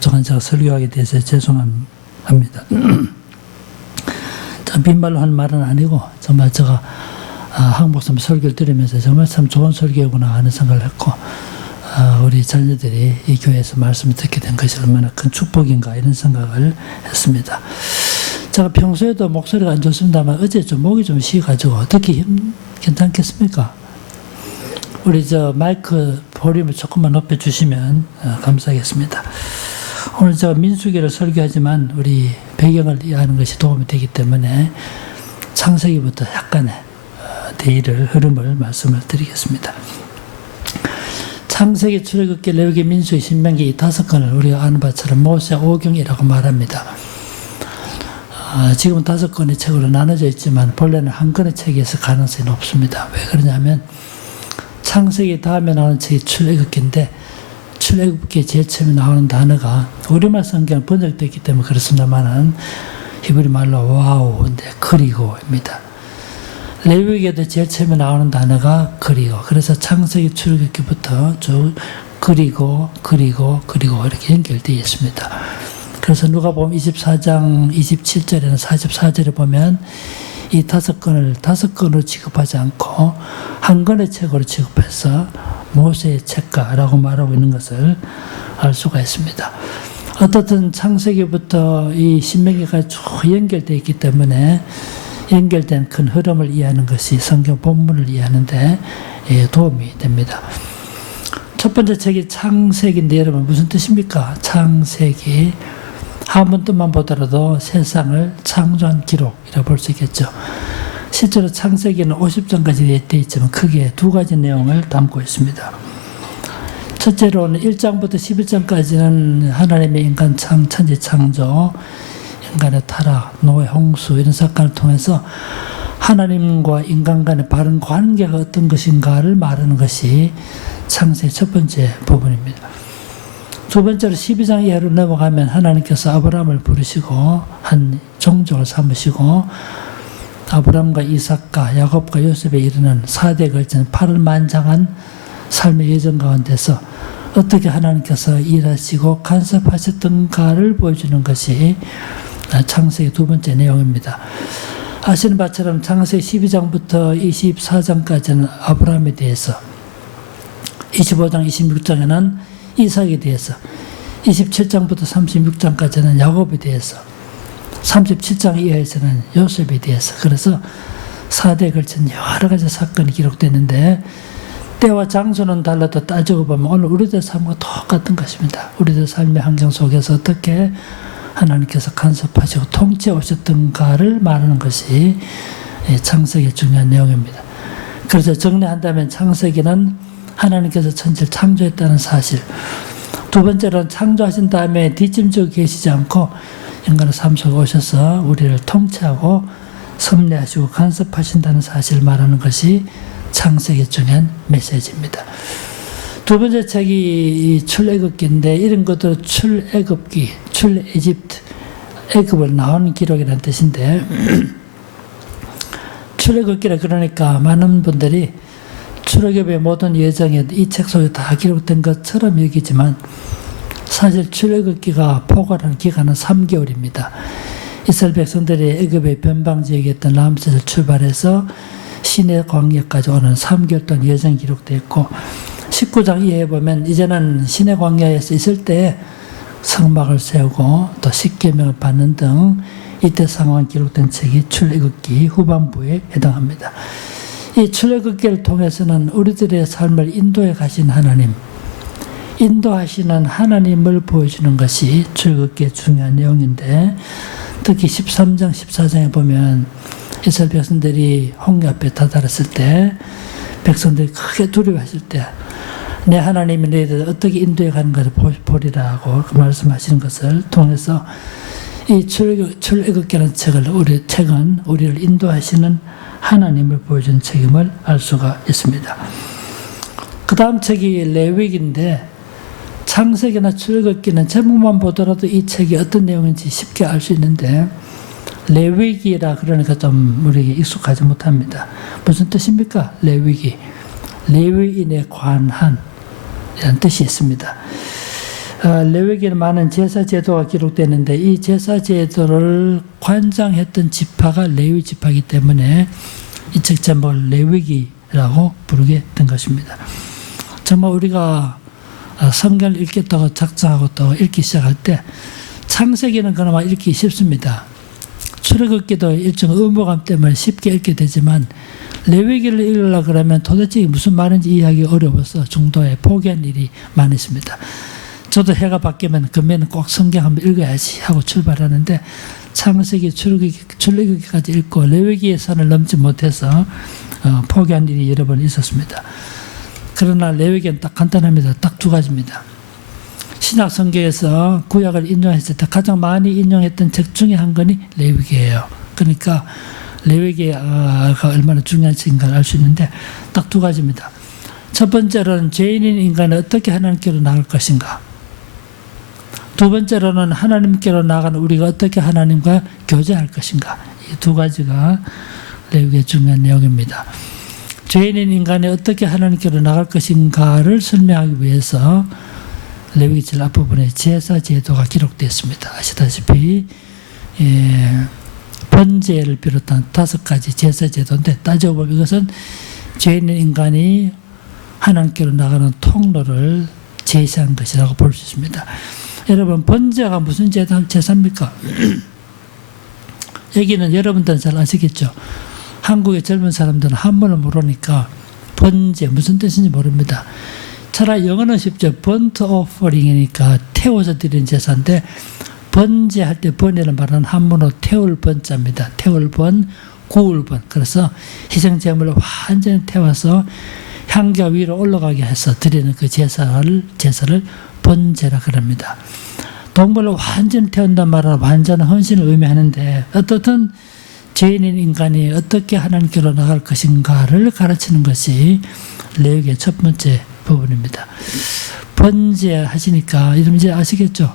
부족한 제가 설교하게 돼서 죄송합니다. 빈말로 한 말은 아니고 정말 제가 한국 목사님 설교를 들으면서 정말 참 좋은 설교구나 하는 생각을 했고 우리 자녀들이 이 교회에서 말씀을 듣게 된 것이 얼마나 큰 축복인가 이런 생각을 했습니다. 제가 평소에도 목소리가 안 좋습니다만 어제 좀 목이 좀 쉬어가지고 듣기 괜찮겠습니까? 우리 마이크 볼륨을 조금만 높여주시면 감사하겠습니다. 오늘 제가 민수기를 설교하지만 우리 배경을 이해하는 것이 도움이 되기 때문에 창세기부터 약간의 흐름을 말씀을 드리겠습니다. 창세기, 출애굽기, 레위기, 민수기, 신명기 이 5권을 우리가 아는 바처럼 모세 오경이라고 말합니다. 지금은 5권의 책으로 나눠져 있지만 본래는 한 권의 책이 있을 가능성이 높습니다. 왜 그러냐면 창세기 다음에 나오는 책이 출애굽기인데 출애굽기에 제일 처음에 나오는 단어가 우리말 성경은 번역되어 있기 때문에 그렇습니다만 히브리 말로 와우인데 그리고입니다. 레위기에도 제일 처음에 나오는 단어가 그리고, 그래서 창세기 출애굽기부터 쭉 그리고 이렇게 연결되어 있습니다. 그래서 누가복음 24장 27절에는 44절에 보면 이 5권으로 취급하지 않고 한 권의 책으로 취급해서 모세의 책가라고 말하고 있는 것을 알 수가 있습니다. 어떻든 창세기부터 이 신명기가 쭉 연결되어 있기 때문에 연결된 큰 흐름을 이해하는 것이 성경 본문을 이해하는 데 도움이 됩니다. 첫 번째 책이 창세기인데 여러분 무슨 뜻입니까? 창세기 한문 뜻만 보더라도 세상을 창조한 기록이라고 볼 수 있겠죠. 실제로 창세기는 50장까지 되어 있지만 크게 2가지 내용을 담고 있습니다. 첫째로는 1장부터 11장까지는 하나님의 인간 천지 창조, 인간의 타락, 노예, 홍수 이런 사건을 통해서 하나님과 인간 간의 바른 관계가 어떤 것인가를 말하는 것이 창세의 첫 번째 부분입니다. 두 번째로 12장 이하로 넘어가면 하나님께서 아브라함을 부르시고 한 종족을 삼으시고 아브라함과 이삭과 야곱과 요셉에 이르는 4대에 걸친 파란만장한 삶의 예정 가운데서 어떻게 하나님께서 일하시고 간섭하셨던가를 보여주는 것이 창세기 두 번째 내용입니다. 아시는 바처럼 창세기 12장부터 24장까지는 아브라함에 대해서, 25장, 26장에는 이삭에 대해서, 27장부터 36장까지는 야곱에 대해서, 37장 이하에서는 요셉에 대해서, 그래서 4대에 걸친 여러 가지 사건이 기록됐는데 때와 장소는 달라도 따지고 보면 오늘 우리들 삶과 똑같은 것입니다. 우리들 삶의 환경 속에서 어떻게 하나님께서 간섭하시고 통치해 오셨던가를 말하는 것이 창세기의 중요한 내용입니다. 그래서 정리한다면 창세기는 하나님께서 천지를 창조했다는 사실, 두 번째로는 창조하신 다음에 뒷짐지고 계시지 않고 인간의 삶 속에 오셔서 우리를 통치하고 섭리하시고 간섭하신다는 사실을 말하는 것이 창세기의 중요한 메시지입니다. 두 번째 책이 출애굽기인데 이런 것도 출애굽기, 출애집트, 애굽을 나오는 기록이라는 뜻인데 출애굽기라 그러니까 많은 분들이 출애굽의 모든 예정이 이 책 속에 다 기록된 것처럼 여기지만 사실 출애굽기가 포괄하는 기간은 3개월입니다. 이스라엘 백성들이 애굽의 변방 지역이었던 람셋을 출발해서 시내 광야까지 오는 3개월 동안 예정이 기록되어 있고 19장 이하에 보면 이제는 시내 광야에서 있을 때 성막을 세우고 또 십계명을 받는 등 이때 상황이 기록된 책이 출애굽기 후반부에 해당합니다. 이 출애굽기를 통해서는 우리들의 삶을 인도해 가신 하나님, 인도하시는 하나님을 보여주는 것이 출애굽기의 중요한 내용인데 특히 13장, 14장에 보면 이스라엘 백성들이 홍해 앞에 다다랐을 때 백성들이 크게 두려워했을 때 내 하나님이 너희들 어떻게 인도해 가는 것을 보리라고 말씀하시는 것을 통해서 이 출애굽기라는 책은 우리를 인도하시는 하나님을 보여준 책임을 알 수가 있습니다. 그 다음 책이 레위기인데 창세기나 출애굽기는 제목만 보더라도 이 책이 어떤 내용인지 쉽게 알 수 있는데 레위기라 그러니까 좀 우리에게 익숙하지 못합니다. 무슨 뜻입니까? 레위기. 레위인에 관한 이라는 뜻이 있습니다. 레위기에는 많은 제사 제도가 기록되는데 이 제사 제도를 관장했던 지파가 레위 지파이기 때문에 이 책 제목을 레위기라고 부르게 된 것입니다. 정말 우리가 성경을 읽겠다고 작정하고 또 읽기 시작할 때 창세기는 그나마 읽기 쉽습니다. 출애굽기도 일종 의무감 때문에 쉽게 읽게 되지만 레위기를 읽으려고 그러면 도대체 무슨 말인지 이해하기 어려워서 중도에 포기한 일이 많습니다. 저도 해가 바뀌면 금요일은 꼭 성경 한번 읽어야지 하고 출발하는데 창세기, 출애굽기까지 읽고 레위기의 선을 넘지 못해서 포기한 일이 여러 번 있었습니다. 그러나 레위기는 딱 간단합니다. 딱 두 가지입니다. 신약 성경에서 구약을 인용했을 때 가장 많이 인용했던 책 중에 한 권이 레위기예요. 그러니까 레위기가 얼마나 중요한 책인가를 알 수 있는데 딱 두 가지입니다. 첫 번째로는 죄인인 인간이 어떻게 하나님께로 나갈 것인가. 두 번째로는 하나님께로 나가는 우리가 어떻게 하나님과 교제할 것인가. 이 두 가지가 레위기의 중요한 내용입니다. 죄인인 인간이 어떻게 하나님께로 나갈 것인가를 설명하기 위해서 레위기 제일 앞부분에 제사 제도가 기록되어 있습니다. 아시다시피 번제를 비롯한 5가지 제사 제도인데 따지고 보면 이것은 죄인인 인간이 하나님께로 나가는 통로를 제시한 것이라고 볼 수 있습니다. 여러분, 번제가 무슨 제사입니까? 여기는 여러분들은 잘 아시겠죠? 한국의 젊은 사람들은 한문을 모르니까 번제 무슨 뜻인지 모릅니다. 차라리 영어는 쉽죠. burnt offering이니까 태워서 드리는 제사인데 번제할 때 번이라는 말은 한문으로 태울 번자입니다. 태울 번, 구울 번. 그래서 희생제물을 완전히 태워서 향기가 위로 올라가게 해서 드리는 그 제사를 번제라 그럽니다. 동물을 완전히 태운단 말은 완전한 헌신을 의미하는데 어떻든 죄인인 인간이 어떻게 하나님께로 나갈 것인가를 가르치는 것이 레위기의 첫 번째 부분입니다. 번제 하시니까 이러면 이제 아시겠죠?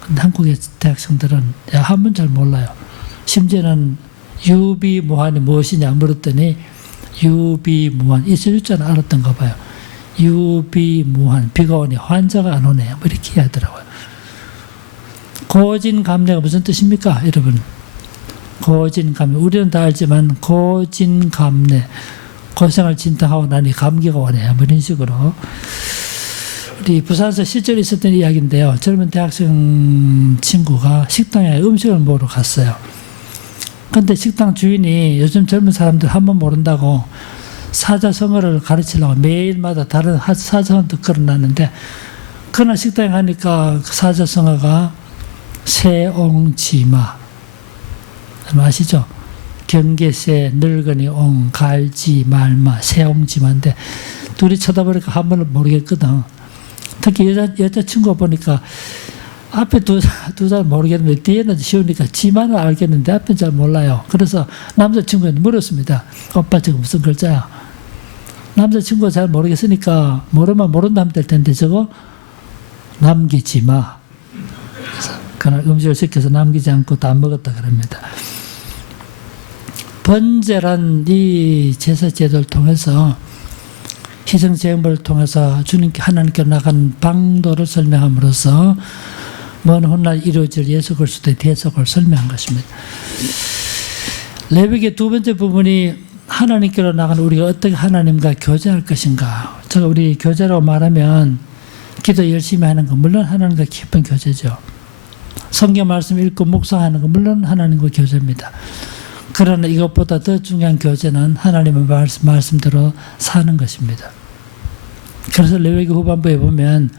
근데 한국의 대학생들은 한문 잘 몰라요. 심지어는 유비무환이 무엇이냐 물었더니 유비무환 이 글자는 알았던가 봐요. 유비무환 비가 오니 환자가 안 오네 뭐 이렇게 하더라고요. 고진감래가 무슨 뜻입니까, 여러분? 고진감래 우리는 다 알지만 고진감래 고생을 진탕하고 나니 감기가 오네 뭐 이런 식으로 우리 부산에서 실제로 있었던 이야기인데요. 젊은 대학생 친구가 식당에 음식을 먹으러 갔어요. 근데 식당 주인이 요즘 젊은 사람들 한번 모른다고 사자성어를 가르치려고 매일마다 다른 사자성어도 걸어놨는데 그날 식당에 가니까 그 사자성어가 새옹지마 아시죠? 경계새, 늙은이 옹, 갈지, 말마, 새옹지마인데 둘이 쳐다보니까 한번을 모르겠거든. 특히 여자친구가 보니까 앞에 두 사람 모르겠는데 뒤에는 쉬우니까 지만은 알겠는데 앞에는 잘 몰라요. 그래서 남자친구한테 물었습니다. 오빠 지금 무슨 글자야? 남자친구가 잘 모르겠으니까 모르면 모른다면 될 텐데 저거 남기지 마. 그날 음식을 시켜서 남기지 않고 다 먹었다 그럽니다. 번제란 이 제사 제도를 통해서 희생 제물을 통해서 주님께 하나님께 나간 방도를 설명함으로써 먼 훗날 이루어질 예수 그리스도의 대속을 설명한 것입니다. 레위기의 두 번째 부분이 하나님께로 나가는 우리가 어떻게 하나님과 교제할 것인가. 제가 우리 교제라고 말하면 기도 열심히 하는 거 물론 하나님과 깊은 교제죠. 성경 말씀 읽고 묵상하는 거 물론 하나님과 교제입니다. 그러나 이것보다 더 중요한 교제는 하나님의 말씀대로 사는 것입니다. 그래서 레위기 후반부에 보면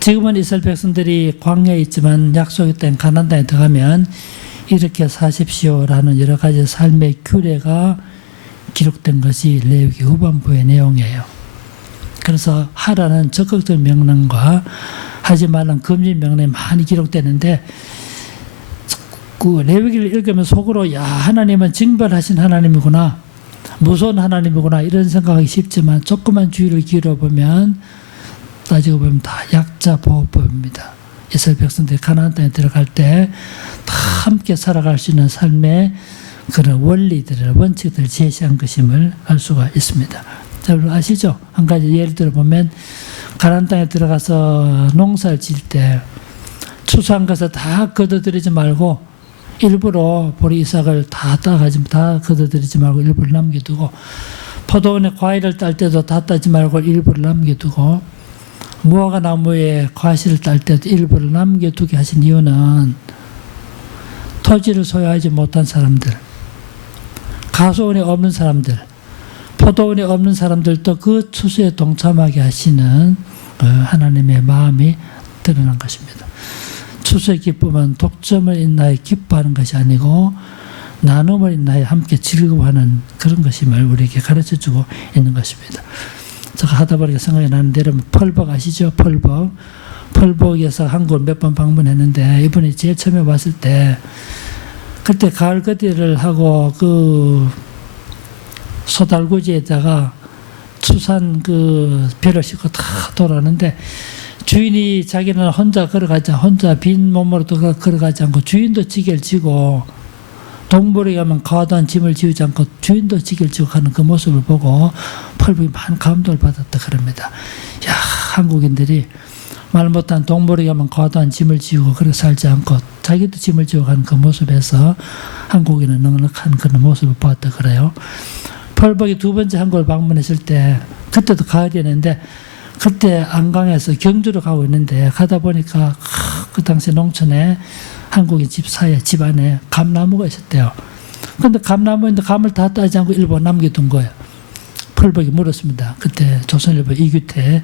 지금은 이스라엘 백성들이 광야에 있지만 약속의 땅 가나안 땅에 들어가면 이렇게 사십시오라는 여러 가지 삶의 규례가 기록된 것이 레위기 후반부의 내용이에요. 그래서 하라는 적극적인 명령과 하지 말라는 금지 명령이 많이 기록되는데 그 레위기를 읽으면 속으로 야 하나님은 징벌하신 하나님이구나 무서운 하나님이구나 이런 생각하기 쉽지만 조그만 주의를 기울여보면 따지고 보면 다 약자 보호법입니다. 이스라엘 백성들이 가나안 땅에 들어갈 때 다 함께 살아갈 수 있는 삶의 그런 원리들을 원칙들을 제시한 것임을 알 수가 있습니다. 여러분 아시죠? 한 가지 예를 들어 보면 가나안 땅에 들어가서 농사를 지을 때 추수한 것을 다 걷어들이지 말고 일부러 보리 이삭을 다 걷어들이지 말고 일부를 남겨두고, 포도원에 과일을 딸 때도 다 따지 말고 일부를 남겨두고, 무화과 나무에 과실을 딸 때도 일부를 남겨두게 하신 이유는 토지를 소유하지 못한 사람들, 가수원에 없는 사람들, 포도원에 없는 사람들도 그 추수에 동참하게 하시는 하나님의 마음이 드러난 것입니다. 추수의 기쁨은 독점을 인하여 기뻐하는 것이 아니고 나눔을 인하여 함께 즐거워하는 그런 것임을 우리에게 가르쳐주고 있는 것입니다. 제가 하다 보니까 생각이 나는데, 여러분 펄벅 아시죠? 펄벅에서 한국을 몇 번 방문했는데, 이번에 제일 처음에 왔을 때 그때 가을 거리를 하고 그 소달구지에다가 추산 그 배를 싣고 다 돌아오는데, 주인이 자기는 혼자 빈 몸으로 걸어가지 않고 주인도 지게를 지고, 동물에 가면 과도한 짐을 지우지 않고 주인도 지게를 지고 가는 그 모습을 보고 펄벅이 많은 감동을 받았다 그럽니다. 야, 한국인들이 말 못한 동물에 가면 과도한 짐을 지우고 그렇게 살지 않고 자기도 짐을 지고 가는 그 모습에서 한국인은 넉넉한 그런 모습을 보았다 그래요. 펄벅이 두 번째 한국을 방문했을 때, 그때도 가을이었는데, 그때 안강에서 경주로 가고 있는데, 가다 보니까 그 당시 농촌에 한국인 집 안에 감나무가 있었대요. 그런데 감나무인데 감을 다 따지 않고 일부 남겨둔 거예요. 펄벅이 물었습니다. 그때 조선일보 이규태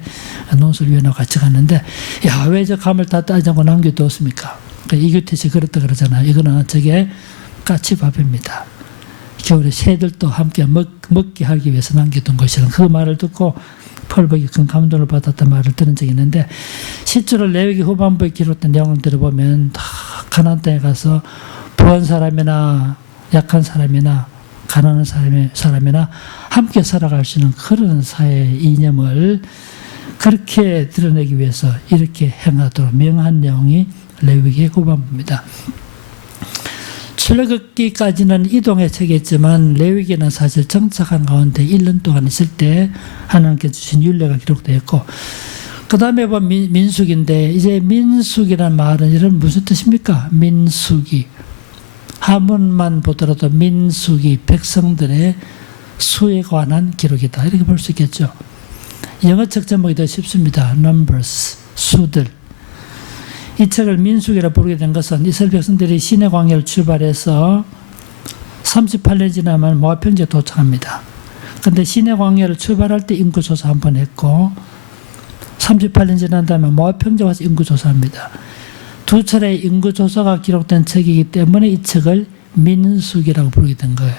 논술위원하고 같이 갔는데, 야, 왜 저 감을 다 따지 않고 남겨두었습니까? 이규태 씨 그랬다 그러잖아요. 이거는 저게 까치밥입니다. 겨울에 새들도 함께 먹게 하기 위해서 남겨둔 것이라는 그 말을 듣고 펄벅이 큰 감동을 받았던 말을 들은 적이 있는데, 실제로 레위기 후반부에 기록된 내용을 들어보면 다 가나안 땅에 가서 부한 사람이나 약한 사람이나 가난한 사람이나 함께 살아갈 수 있는 그런 사회 이념을 그렇게 드러내기 위해서 이렇게 행하도록 명한 내용이 레위기 후반부입니다. 출애굽기까지는 이동의 책이었지만 레위기는 사실 정착한 가운데 1년 동안 있을 때 하나님께서 주신 율례가 기록되어 있고, 그 다음에 보면 민수기인데, 이제 민수기란 말은 여러분 무슨 뜻입니까? 민수기. 한문만 보더라도 민수기, 백성들의 수에 관한 기록이다, 이렇게 볼 수 있겠죠. 영어책 제목이 더 쉽습니다. Numbers, 수들. 이 책을 민수기라 부르게 된 것은 이스라엘 백성들이 시내 광야를 출발해서 38년 지나면 모압 평지에 도착합니다. 그런데 시내 광야를 출발할 때 인구조사 한 번 했고, 38년 지난 다음에 모압 평지에 와서 인구조사합니다. 두 차례의 인구조사가 기록된 책이기 때문에 이 책을 민수기라고 부르게 된 거예요.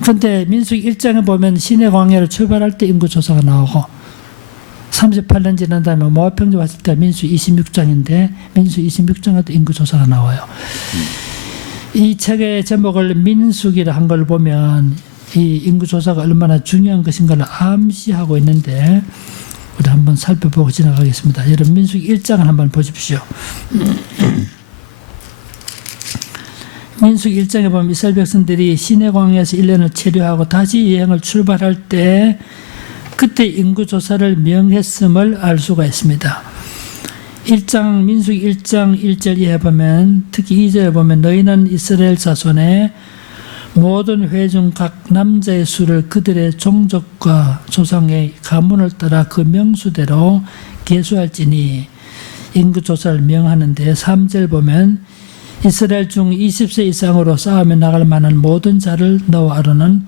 그런데 민수기 1장에 보면 시내 광야를 출발할 때 인구조사가 나오고, 38년 지난 다음에 모압 평지 왔을 때 민수 26장인데 민수 26장에도 인구조사가 나와요. 이 책의 제목을 민수기라 한 걸 보면 이 인구조사가 얼마나 중요한 것인가를 암시하고 있는데, 우리 한번 살펴보고 지나가겠습니다. 여러분 민수기 1장을 한번 보십시오. 민수기 1장에 보면 이스라엘 백성들이 시내 광야에서 1년을 체류하고 다시 여행을 출발할 때 그때 인구조사를 명했음을 알 수가 있습니다. 민수기 1장 1절 이하에 보면, 특히 2절에 보면 너희는 이스라엘 자손의 모든 회중 각 남자의 수를 그들의 종족과 조상의 가문을 따라 그 명수대로 계수할지니, 인구조사를 명하는데 3절 보면 이스라엘 중 20세 이상으로 싸움에 나갈 만한 모든 자를 너와 아론은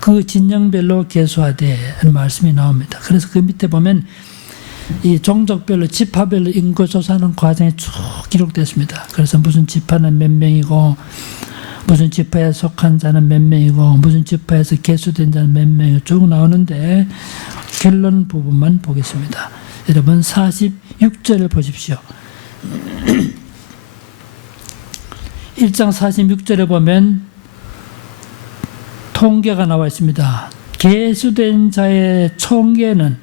그 진영별로 계수하되 하는 말씀이 나옵니다. 그래서 그 밑에 보면 이 종족별로 지파별로 인구조사하는 과정이 쭉 기록됐습니다. 그래서 무슨 지파는 몇 명이고 무슨 지파에 속한 자는 몇 명이고 무슨 지파에서 계수된 자는 몇 명이고 쭉 나오는데, 결론 부분만 보겠습니다. 여러분 46절을 보십시오. 1장 46절에 보면 통계가 나와 있습니다. 계수된 자의 총계는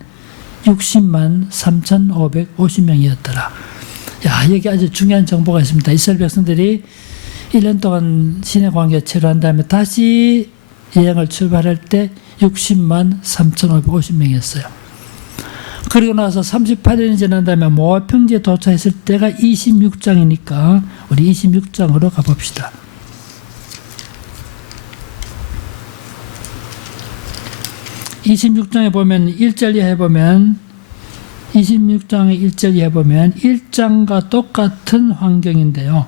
60만 3,550명이었더라. 야, 여기 아주 중요한 정보가 있습니다. 이스라엘 백성들이 1년 동안 시내 광야 체류한 다음에 다시 여행을 출발할 때 60만 3,550명이었어요. 그리고 나서 38년이 지난 다음에 모압 평지에 도착했을 때가 26장이니까 우리 26장으로 가봅시다. 26장에 보면 1절 이하에 보면 26장의 1절 이하에 보면 1장과 똑같은 환경인데요.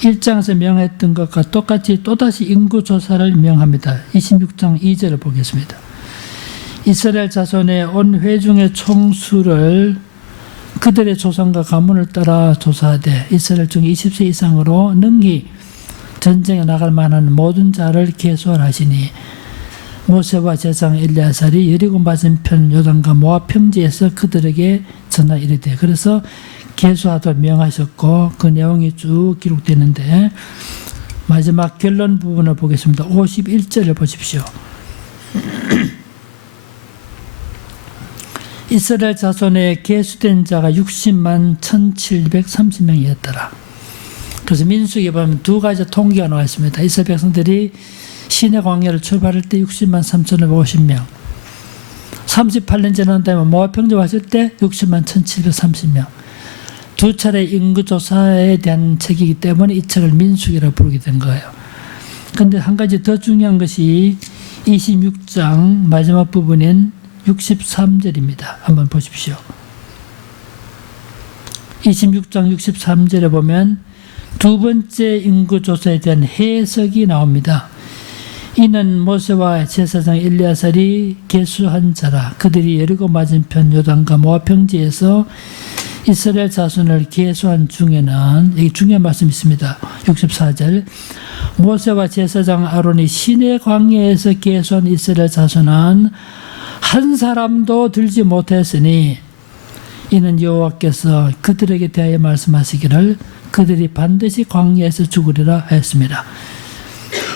1장에서 명했던 것과 똑같이 또다시 인구조사를 명합니다. 26장 2절을 보겠습니다. 이스라엘 자손의 온 회중의 총수를 그들의 조상과 가문을 따라 조사하되 이스라엘 중 20세 이상으로 능히 전쟁에 나갈 만한 모든 자를 계수하시니 모세와 제사장 엘리야살이 여리고 맞은편 요단과 모압 평지에서 그들에게 전하 이르되, 그래서 계수하도록 명하셨고 그 내용이 쭉 기록되는데 마지막 결론 부분을 보겠습니다. 51절을 보십시오. 이스라엘 자손에 계수된 자가 60만 1,730명이었더라. 그래서 민수기에 보면 두 가지 통계가 나와 있습니다. 이스라엘 백성들이 시내 광야를 출발할 때 60만 3,550명, 38년 지난 다음에 모압 평지 왔을 때 60만 1,730명. 두 차례 인구조사에 대한 책이기 때문에 이 책을 민수기라고 부르게 된 거예요. 그런데 한 가지 더 중요한 것이 26장 마지막 부분인 63절입니다. 한번 보십시오. 26장 63절에 보면 두 번째 인구조사에 대한 해석이 나옵니다. 이는 모세와 제사장 엘리야살이 계수한 자라. 그들이 여리고 맞은편 요단과 모압 평지에서 이스라엘 자손을 계수한 중에는, 여기 중요한 말씀이 있습니다. 64절. 모세와 제사장 아론이 시내 광야에서 계수한 이스라엘 자손은 한 사람도 들지 못했으니 이는 여호와께서 그들에게 대하여 말씀하시기를 그들이 반드시 광야에서 죽으리라 하였습니다.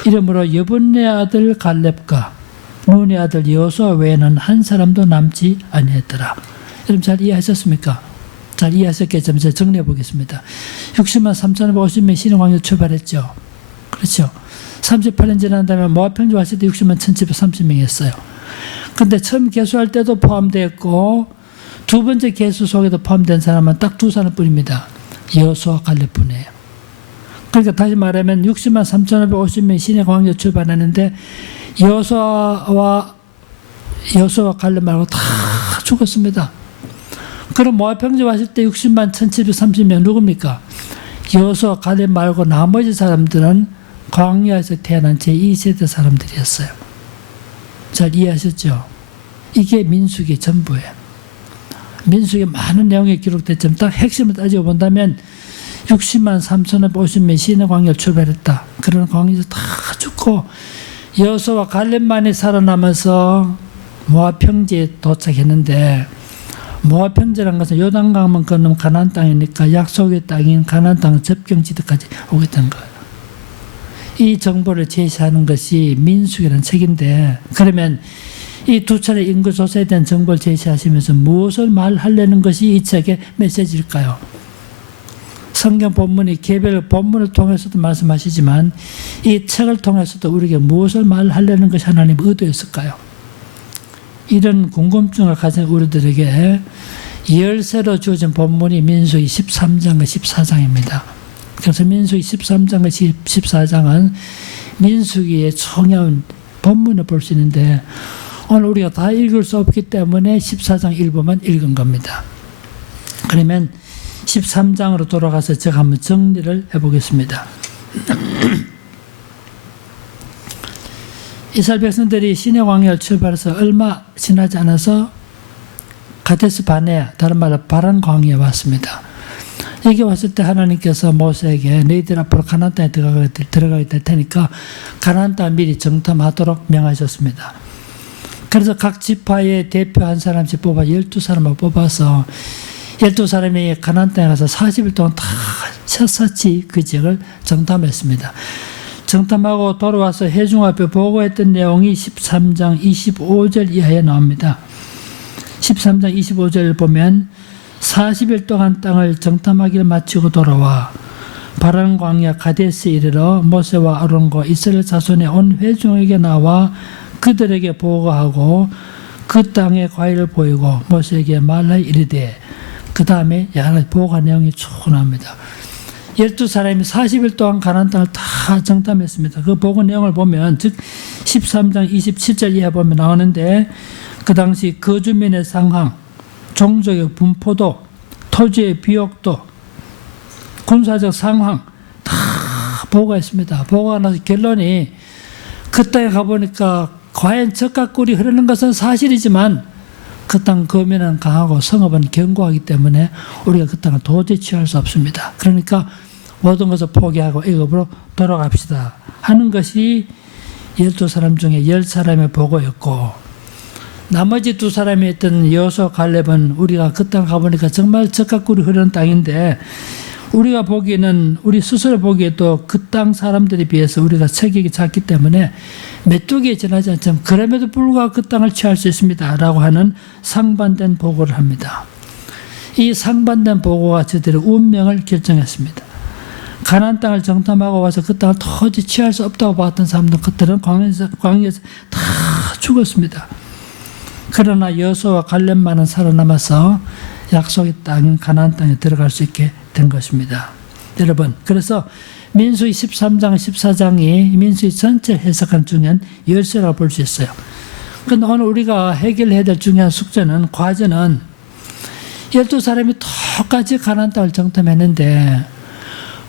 이러므로 여분네 아들 갈렙과 눈의 아들 여호수아 외에는 한 사람도 남지 아니했더라. 여러분 잘 이해하셨습니까? 잘 이해하셨겠지만 제가 정리해 보겠습니다. 60만 3,550명 시내 광야 출발했죠. 그렇죠. 38년 지난 다음에 모압 평지 왔을 때 60만 1,730명이었어요. 근데 처음 계수할 때도 포함되었고 두 번째 계수 속에도 포함된 사람은 딱 두 사람뿐입니다. 여호수아 갈렙뿐이에요. 그러니까 다시 말하면 60만 3,550명 시내 광야 출발하는데 여호수아와 갈렙 말고 다 죽었습니다. 그럼 모압 평지 왔을 때 60만 1,730명 누굽니까? 여호수아 갈렙 말고 나머지 사람들은 광야에서 태어난 제2세대 사람들이었어요. 잘 이해하셨죠? 이게 민수기 전부예요. 민수기에 많은 내용이 기록됐지만 딱 핵심을 따지고 본다면 60만 3,550명 시내 광야를 출발했다. 그런 광야에서 다 죽고 여호수아와 갈렙만이 살아남아서 모압 평지에 도착했는데, 모압 평지라는 것은 요단강만 건너면 가나안 땅이니까 약속의 땅인 가나안 땅 접경지대까지 오게 된 거예요. 이 정보를 제시하는 것이 민수기라는 책인데, 그러면 이 두 차례 인구조사에 대한 정보를 제시하시면서 무엇을 말하려는 것이 이 책의 메시지일까요? 성경 본문이 개별 본문을 통해서도 말씀하시지만 이 책을 통해서도 우리에게 무엇을 말하려는 것이 하나님의 의도였을까요? 이런 궁금증을 가진 우리들에게 열쇠로 주어진 본문이 민수기 13장과 14장입니다. 그래서 민수기 13장과 14장은 민수기의 중요한 본문을 볼 수 있는데 오늘 우리가 다 읽을 수 없기 때문에 14장 일부만 읽은 겁니다. 그러면 13장으로 돌아가서 제가 한번 정리를 해보겠습니다. 이스라엘 백성들이 시내 광야를 출발해서 얼마 지나지 않아서 가데스 바네아, 다른 말로 바란 광야에 왔습니다. 여기 왔을 때 하나님께서 모세에게 너희들 앞으로 가나안 땅에 들어가게 될 테니까 가나안 땅 미리 정탐하도록 명하셨습니다. 그래서 각 지파의 대표 한 사람씩 뽑아 12사람을 뽑아서 12사람이 가나안 땅에 가서 40일 동안 다 샅샅이 그 지역을 정탐했습니다. 정탐하고 돌아와서 회중 앞에 보고했던 내용이 13장 25절 이하에 나옵니다. 13장 25절을 보면 40일 동안 땅을 정탐하기를 마치고 돌아와 바란 광야 가데스에 이르러 모세와 아론과 이스라엘 자손의 온 회중에게 나와 그들에게 보고하고 그 땅에 과일을 보이고 모세에게 말라 이르되, 그 다음에 여러 가지 보고한 내용이 쭉 나옵니다. 12사람이 40일 동안 가나안 땅을 다 정탐했습니다. 그 보고 내용을 보면, 즉 13장 27절 이하 보면 나오는데, 그 당시 거주민의 상황, 종족의 분포도, 토지의 비옥도, 군사적 상황 다 보고했습니다. 보고가 나서 결론이, 그 땅에 가보니까 과연 젖과 꿀이 흐르는 것은 사실이지만 그 땅 거민은 강하고 성읍은 견고하기 때문에 우리가 그 땅을 도저히 취할 수 없습니다. 그러니까 모든 것을 포기하고 애굽으로 돌아갑시다 하는 것이 12사람 중에 10사람의 보고였고, 나머지 2사람이 했던 여호수아 갈렙은 우리가 그 땅 가보니까 정말 젖과 꿀이 흐르는 땅인데, 우리가 보기에는, 우리 스스로 보기에도 그 땅 사람들에 비해서 우리가 체격이 작기 때문에 메뚜기에 지나지 않지만 그럼에도 불구하고 그 땅을 취할 수 있습니다 라고 하는 상반된 보고를 합니다. 이 상반된 보고가 저들의 운명을 결정했습니다. 가나안 땅을 정탐하고 와서 그 땅을 도저히 취할 수 없다고 봤던 사람들, 그들은 광야에서 다 죽었습니다. 그러나 여호수아와 갈렙만은 살아남아서 약속의 땅인 가나안 땅에 들어갈 수 있게 된 것입니다. 여러분, 그래서 민수기 13장, 14장이 민수기 전체 해석한 중요한 열쇠라고 볼 수 있어요. 그런데 오늘 우리가 해결해야 될 중요한 숙제는, 과제는 12사람이 똑같이 가나안 땅을 정탐했는데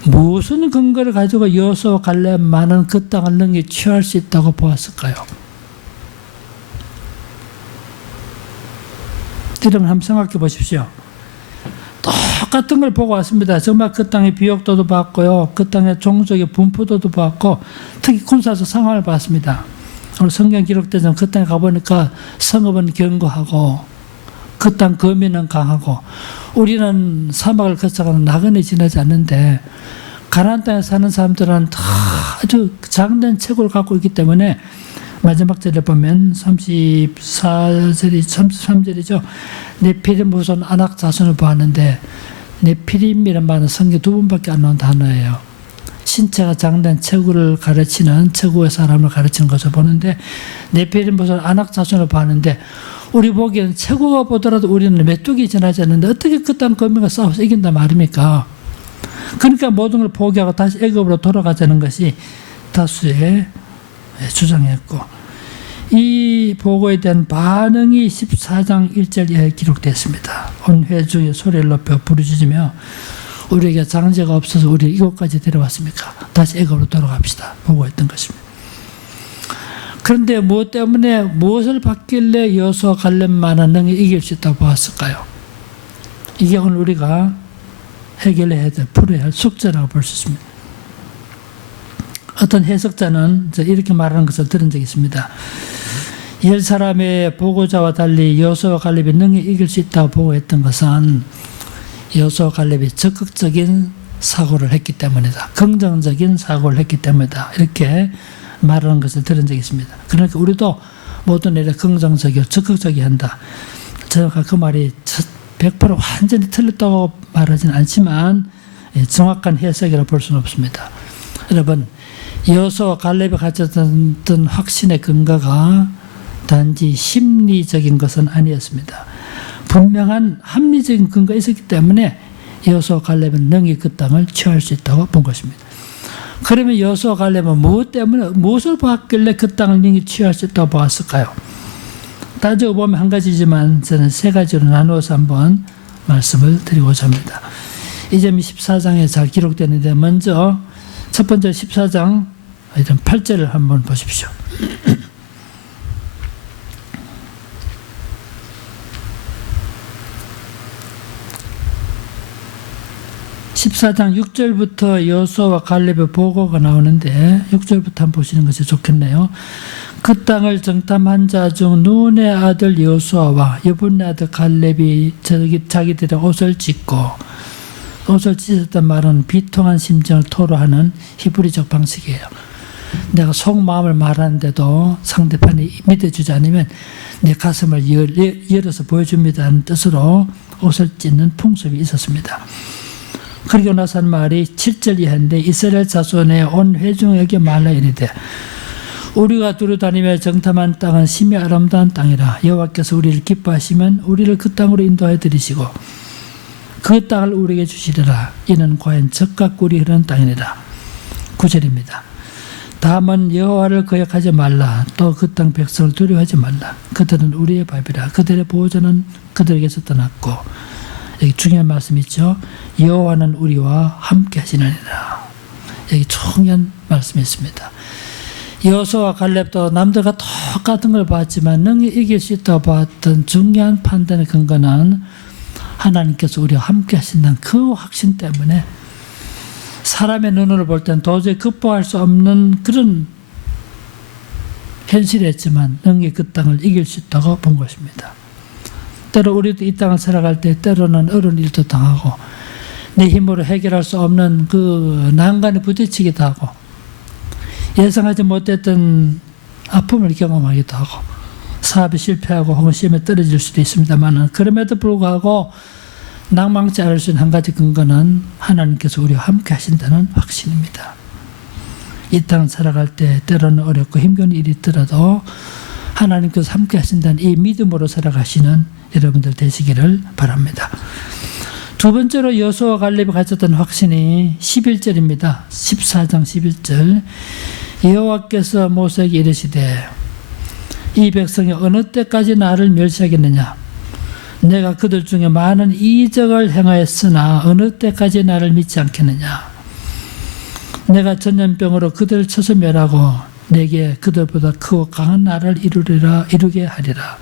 무슨 근거를 가지고 여호수아와 갈렙만은 그 땅을 능히 취할 수 있다고 보았을까요? 여러분 한번 생각해 보십시오. 똑같은 걸 보고 왔습니다. 정말 그 땅의 비옥도도 봤고요, 그 땅의 종족의 분포도도 봤고, 특히 군사적 상황을 봤습니다. 오늘 성경 기록되는 그 땅에 가보니까 성읍은 견고하고 그 땅 거민은 강하고, 우리는 사막을 거쳐가는 나그네 지나지 않는데 가나안 땅에 사는 사람들은 다 아주 장된 체구를 갖고 있기 때문에, 마지막 절에 보면 33절이죠. 네피림 후손 아낙 자손을 보았는데, 네피림이라는 말은 성경 2번밖에 안 나온 단어예요. 신체가 장된 체구를 가르치는, 체구의 사람을 가르치는 것을 보는데, 네피림 후손 아낙 자손을 보았는데, 우리 보기에는 체구가 보더라도 우리는 메뚜기 지나지 않는데 어떻게 그 땅 거민과 싸워서 이긴단 말입니까? 그러니까 모든 걸 포기하고 다시 애굽으로 돌아가자는 것이 다수의 주장이었고, 이 보고에 대한 반응이 14장 1절 이하에 기록됐습니다. 온 회중이 소리를 높여 부르짖으며, 우리에게 장제가 없어서 우리를 이곳까지 데려왔습니까? 다시 애굽으로 돌아갑시다 보고했던 것입니다. 그런데 무엇 때문에, 무엇을 받길래 여호수아 갈렙만은 능히 이길 수 있다고 보았을까요? 이게 오늘 우리가 해결해야 될, 풀어야 할 숙제라고 볼 수 있습니다. 어떤 해석자는 이렇게 말하는 것을 들은 적이 있습니다. 10사람의 보고자와 달리 여호수아와 갈렙이 능히 이길 수 있다고 보고했던 것은 여호수아와 갈렙이 적극적인 사고를 했기 때문이다. 긍정적인 사고를 했기 때문이다. 이렇게 말하는 것을 들은 적이 있습니다. 그러니까 우리도 모든 일에 긍정적이고 적극적이어야 한다. 제가 그 말이 100% 완전히 틀렸다고 말하지는 않지만 정확한 해석이라고 볼 수는 없습니다. 여러분, 여호수아와 갈렙이 가졌던 확신의 근거가 단지 심리적인 것은 아니었습니다. 분명한 합리적인 근거가 있었기 때문에 여호수아와 갈렙은 능히 그 땅을 취할 수 있다고 본 것입니다. 그러면 여호수아와 갈렙은 무엇 때문에, 무엇을 봤길래 그 땅을 능히 취할 수 있다고 보았을까요? 따지고 보면 한 가지지만 저는 3가지로 나누어서 한번 말씀을 드리고자 합니다. 이 점이 14장에 잘 기록되는데, 먼저 첫 번째 14장 8절을 한번 보십시오. 14장 6절부터 여호수아와 갈렙의 보고가 나오는데 6절부터 한번 보시는 것이 좋겠네요. 그 땅을 정탐한 자 중 눈의 아들 여호수아와 여분의 아들 갈렙이 자기들의 옷을 찢고, 옷을 찢었단 말은 비통한 심정을 토로하는 히브리적 방식이에요. 내가 속마음을 말하는데도 상대편이 믿어주지 않으면 내 가슴을 열어서 보여줍니다는 뜻으로 옷을 찢는 풍습이 있었습니다. 그리고 나서 한 말이 7절 이하인데, 이스라엘 자손의 온 회중에게 말라 이르되, 우리가 두루다니며 정탐한 땅은 심히 아름다운 땅이라. 여호와께서 우리를 기뻐하시면 우리를 그 땅으로 인도하여 들이시고 그 땅을 우리에게 주시리라. 이는 과연 젖과 꿀이 흐르는 땅이니라. 9절입니다. 다만 여호와를 거역하지 말라. 또 그 땅 백성을 두려워하지 말라. 그들은 우리의 밥이라. 그들의 보호자는 그들에게서 떠났고. 여기 중요한 말씀이 있죠. 여호와는 우리와 함께 하시느니라. 여기 중요한 말씀이 있습니다. 여호수아와 갈렙도 남들과 똑같은 걸 봤지만 능히 이길 수 있다고 봤던 중요한 판단의 근거는 하나님께서 우리와 함께 하신다는 그 확신 때문에 사람의 눈으로 볼 땐 도저히 극복할 수 없는 그런 현실이었지만 능히 그 땅을 이길 수 있다고 본 것입니다. 때로 우리도 이 땅을 살아갈 때 때로는 어려운 일도 당하고 내 힘으로 해결할 수 없는 그 난간에 부딪히기도 하고 예상하지 못했던 아픔을 경험하기도 하고 사업에 실패하고 혹은 시험에 떨어질 수도 있습니다만 그럼에도 불구하고 낭망치 않을 수 있는 한 가지 근거는 하나님께서 우리와 함께 하신다는 확신입니다. 이 땅 살아갈 때 때로는 어렵고 힘겨운 일이 있더라도 하나님께서 함께 하신다는 이 믿음으로 살아가시는 여러분들 되시기를 바랍니다. 두 번째로 여호수아와 갈렙이 가졌던 확신이 11절입니다. 14장 11절. 여호와께서 모세에게 이르시되 이 백성이 어느 때까지 나를 멸시하겠느냐. 내가 그들 중에 많은 이적을 행하였으나 어느 때까지 나를 믿지 않겠느냐. 내가 전염병으로 그들을 쳐서 멸하고 내게 그들보다 크고 강한 나라를 이루게 하리라.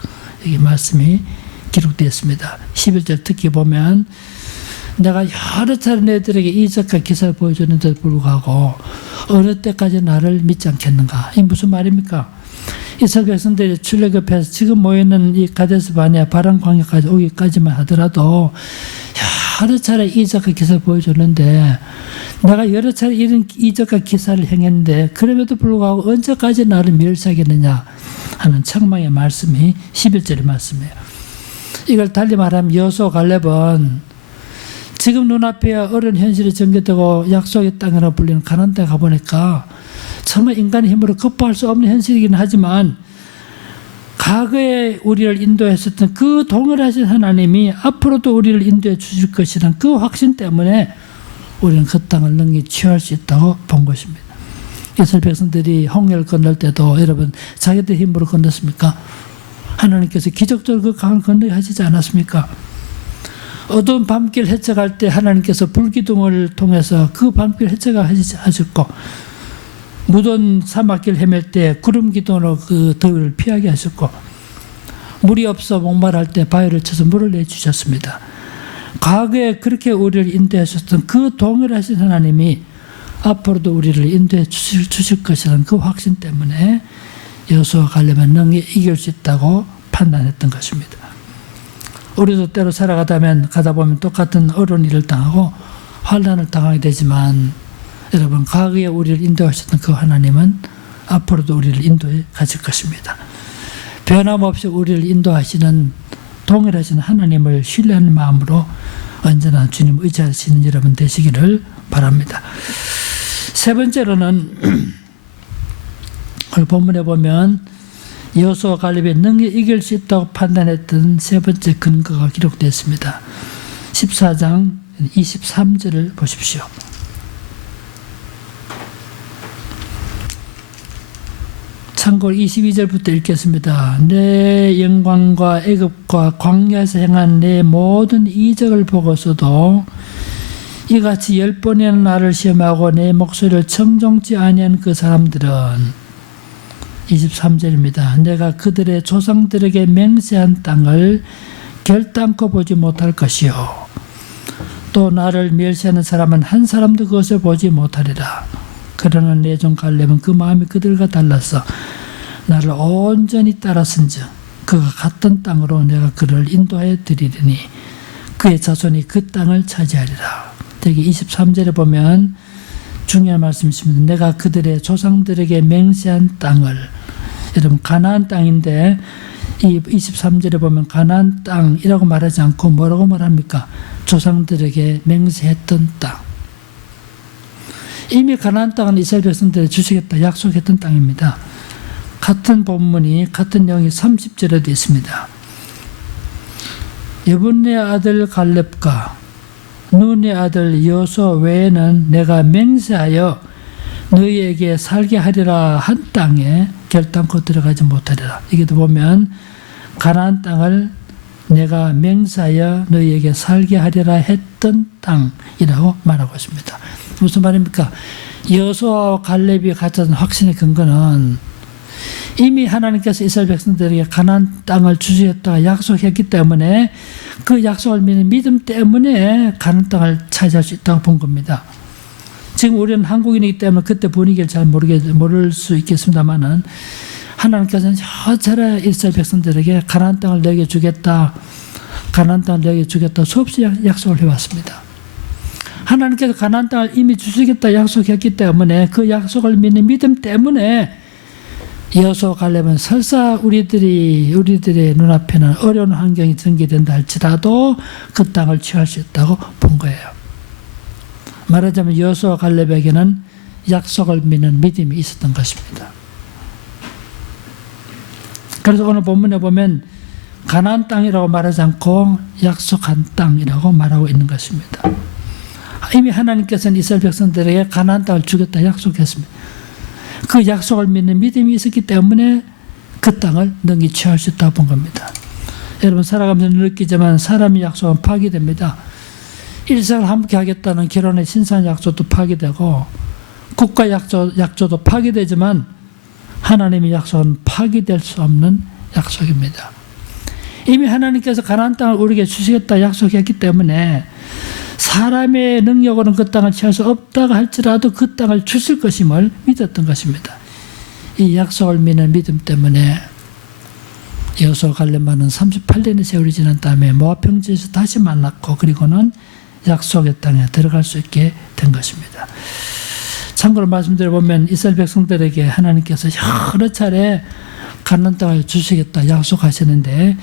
여기 말씀이 기록되어 있습니다. 11절 특히 보면 내가 여러 차례 너희들에게 이적과 기사를 보여줬는데도 불구하고 어느 때까지 나를 믿지 않겠는가. 이게 무슨 말입니까? 이스라엘 백성들이 출애굽해서 지금 모여있는 이 가데스 바네아 바람 광야까지 오기까지만 하더라도 여러 차례 이적과 기사를 보여줬는데 내가 여러 차례 이런 이적과 기사를 행했는데 그럼에도 불구하고 언제까지 나를 멸시하겠느냐 하는 책망의 말씀이 11절의 말씀이에요. 이걸 달리 말하면 여호수아 갈렙은 지금 눈앞에 어려운 현실이 전개되고 약속의 땅이라고 불리는 가나안 땅에 가보니까 정말 인간의 힘으로 극복할 수 없는 현실이긴 하지만 과거에 우리를 인도했었던 그 동일하신 하나님이 앞으로도 우리를 인도해 주실 것이라는 그 확신 때문에 우리는 그 땅을 능히 취할 수 있다고 본 것입니다. 이스라엘 백성들이 홍해를 건널 때도 여러분 자기들 힘으로 건넜습니까? 하나님께서 기적적으로 그 강을 건너게 하시지 않았습니까? 어두운 밤길 헤쳐갈 때 하나님께서 불기둥을 통해서 그 밤길 헤쳐가 하셨고 무더운 사막길 헤맬 때 구름 기둥으로 그 더위를 피하게 하셨고 물이 없어 목말할 때 바위를 쳐서 물을 내주셨습니다. 과거에 그렇게 우리를 인도하셨던 그 동일하신 하나님이 앞으로도 우리를 인도해 주실 것이라는 그 확신 때문에 여호수아와 갈렙은 능히 이길 수 있다고 판단했던 것입니다. 우리도 때로 가다 보면 똑같은 어려운 일을 당하고 환난을 당하게 되지만 여러분 과거에 우리를 인도하셨던 그 하나님은 앞으로도 우리를 인도해 가실 것입니다. 변함없이 우리를 인도하시는 동일하신 하나님을 신뢰하는 마음으로 언제나 주님 의지하시는 여러분 되시기를 바랍니다. 세 번째로는 오늘 본문에 보면 여호수아와 갈렙이 능히 이길 수 있다고 판단했던 세 번째 근거가 기록되어 있습니다. 14장 23절을 보십시오. 참고로 22절부터 읽겠습니다. 내 영광과 애굽과 광야에서 행한 내 모든 이적을 보고서도 이같이 10번이나 나를 시험하고 내 목소리를 청종치 아니한 그 사람들은 23절입니다. 내가 그들의 조상들에게 맹세한 땅을 결단코 보지 못할 것이요 또 나를 멸시하는 사람은 한 사람도 그것을 보지 못하리라. 그러나 내 종 갈렙은 그 마음이 그들과 달라서 나를 온전히 따랐은즉 그가 갔던 땅으로 내가 그를 인도하여 드리리니 그의 자손이 그 땅을 차지하리라. 여기 23절에 보면 중요한 말씀이 있습니다. 내가 그들의 조상들에게 맹세한 땅을, 여러분 가나안 땅인데 이 23절에 보면 가나안 땅이라고 말하지 않고 뭐라고 말합니까? 조상들에게 맹세했던 땅. 이미 가나안 땅은 이스라엘 백성들에게 주시겠다 약속했던 땅입니다. 같은 본문이 같은 내용이 30절에도 있습니다. 예분네 아들 갈렙과 눈의 아들 여호수아 외에는 내가 맹세하여 너희에게 살게 하리라 한 땅에 결단코 들어가지 못하리라. 여기도 보면 가나안 땅을 내가 맹세하여 너희에게 살게 하리라 했던 땅이라고 말하고 있습니다. 무슨 말입니까? 여호수아와 갈렙이 가졌던 확신의 근거는 이미 하나님께서 이스라엘 백성들에게 가나안 땅을 주시겠다고 약속했기 때문에 그 약속을 믿는 믿음 때문에 가나안 땅을 차지할 수 있다고 본 겁니다. 지금 우리는 한국인이기 때문에 그때 분위기를 잘 모를 수 있겠습니다만은 하나님께서는 여차례 이스라엘 백성들에게 가나안 땅을 내게 주겠다, 가나안 땅을 내게 주겠다 수없이 약속을 해왔습니다. 하나님께서 가나안 땅을 이미 주시겠다 약속했기 때문에 그 약속을 믿는 믿음 때문에 여호수아 갈렙은 설사 우리들의 눈앞에는 어려운 환경이 전개된다 할지라도 그 땅을 취할 수 있다고 본 거예요. 말하자면 여호수아 갈렙에게는 약속을 믿는 믿음이 있었던 것입니다. 그래서 오늘 본문에 보면 가나안 땅이라고 말하지 않고 약속한 땅이라고 말하고 있는 것입니다. 이미 하나님께서는 이스라엘 백성들에게 가나안 땅을 주겠다 약속했습니다. 그 약속을 믿는 믿음이 있었기 때문에 그 땅을 능히 취할 수 있다고 본 겁니다. 여러분 살아가면서 느끼지만 사람의 약속은 파기됩니다. 일생을 함께 하겠다는 결혼의 신상 약속도 파기되고 국가 약속도 파기되지만 하나님의 약속은 파기될 수 없는 약속입니다. 이미 하나님께서 가나안 땅을 우리에게 주시겠다 약속했기 때문에 사람의 능력으로는 그 땅을 취할 수 없다고 할지라도 그 땅을 주실 것임을 믿었던 것입니다. 이 약속을 믿는 믿음 때문에 여호수아 갈렙만은 38년의 세월이 지난 다음에 모압 평지에서 다시 만났고 그리고는 약속의 땅에 들어갈 수 있게 된 것입니다. 참고로 말씀드려보면 이스라엘 백성들에게 하나님께서 여러 차례 가나안 땅을 주시겠다 약속하시는데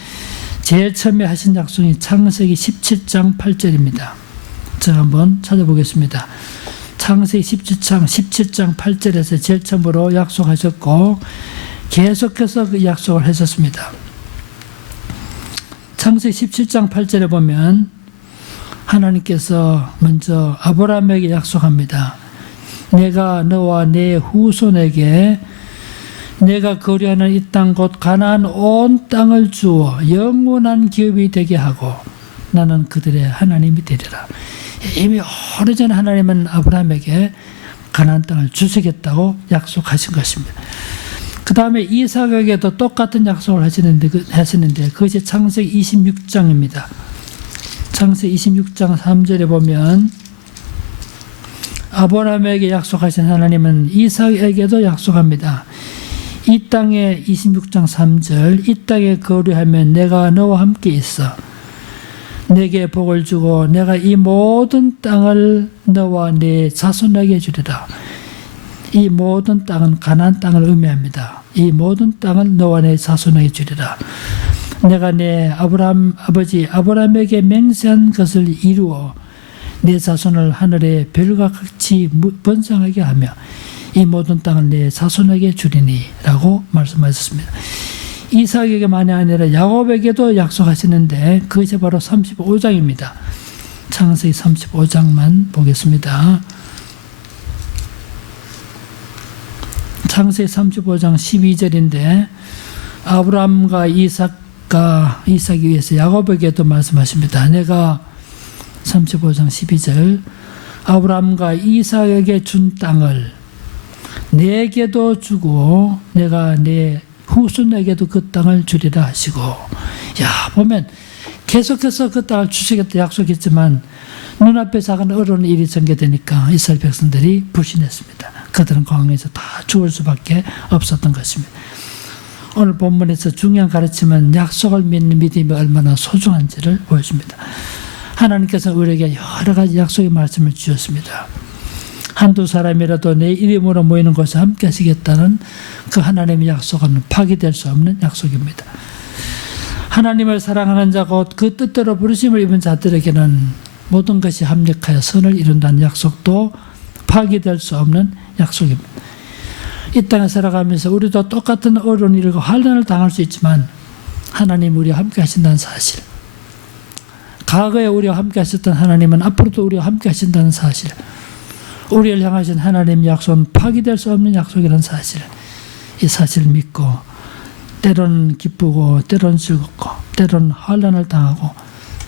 제일 처음에 하신 약속이 창세기 17장 8절입니다. 제가 한번 찾아보겠습니다. 창세기 17장 8절에서 제일 처음으로 약속하셨고 계속해서 그 약속을 하셨습니다. 창세기 17장 8절에 보면 하나님께서 먼저 아브라함에게 약속합니다. 내가 너와 내 후손에게 내가 거류하는 이 땅 곧 가나안 온 땅을 주어 영원한 기업이 되게 하고 나는 그들의 하나님이 되리라. 이미 오래전에 하나님은 아브라함에게 가나안 땅을 주시겠다고 약속하신 것입니다. 그 다음에 이삭에게도 똑같은 약속을 하시는데 그것이 창세기 26장입니다. 창세기 26장 3절에 보면 아브라함에게 약속하신 하나님은 이삭에게도 약속합니다. 이 땅에 26장 3절 이 땅에 거류하면 내가 너와 함께 있어 내게 복을 주고 내가 이 모든 땅을 너와 네 자손에게 주리라. 이 모든 땅은 가나안 땅을 의미합니다. 이 모든 땅을 너와 네 자손에게 주리라. 내가 내 아버지 아브라함에게 맹세한 것을 이루어 내 자손을 하늘의 별과 같이 번성하게 하며 이 모든 땅을 내 자손에게 주리니 라고 말씀하셨습니다. 이삭에게만이 아니라 야곱에게도 약속하시는데 그것이 바로 35장입니다. 창세기 35장만 보겠습니다. 창세기 35장 12절인데 아브라함과 이삭이 위해서 야곱에게도 말씀하십니다. 내가 35장 12절 아브라함과 이삭에게 준 땅을 내게도 주고 내가 내 후손에게도 그 땅을 주리라 하시고 보면 계속해서 그 땅을 주시겠다 약속했지만 눈앞에 작은 어려운 일이 전개되니까 이스라엘 백성들이 불신했습니다. 그들은 광야에서 다 죽을 수밖에 없었던 것입니다. 오늘 본문에서 중요한 가르침은 약속을 믿는 믿음이 얼마나 소중한지를 보여줍니다. 하나님께서 우리에게 여러 가지 약속의 말씀을 주셨습니다. 한두 사람이라도 내 이름으로 모이는 곳에 함께 하시겠다는 그 하나님의 약속은 파기될 수 없는 약속입니다. 하나님을 사랑하는 자 곧 그 뜻대로 부르심을 입은 자들에게는 모든 것이 합력하여 선을 이룬다는 약속도 파기될 수 없는 약속입니다. 이 땅에 살아가면서 우리도 똑같은 어려운 일과 환난을 당할 수 있지만 하나님 우리와 함께 하신다는 사실, 과거에 우리와 함께 하셨던 하나님은 앞으로도 우리와 함께 하신다는 사실, 우리를 향하신 하나님의 약속은 파기될 수 없는 약속이라는 사실, 이 사실을 믿고 때로는 기쁘고 때로는 즐겁고 때로는 환난을 당하고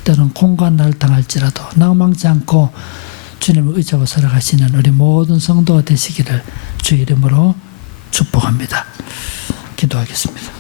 때로는 공관을 당할지라도 낭망치 않고 주님을 의지하고 살아가시는 우리 모든 성도가 되시기를 주 이름으로 축복합니다. 기도하겠습니다.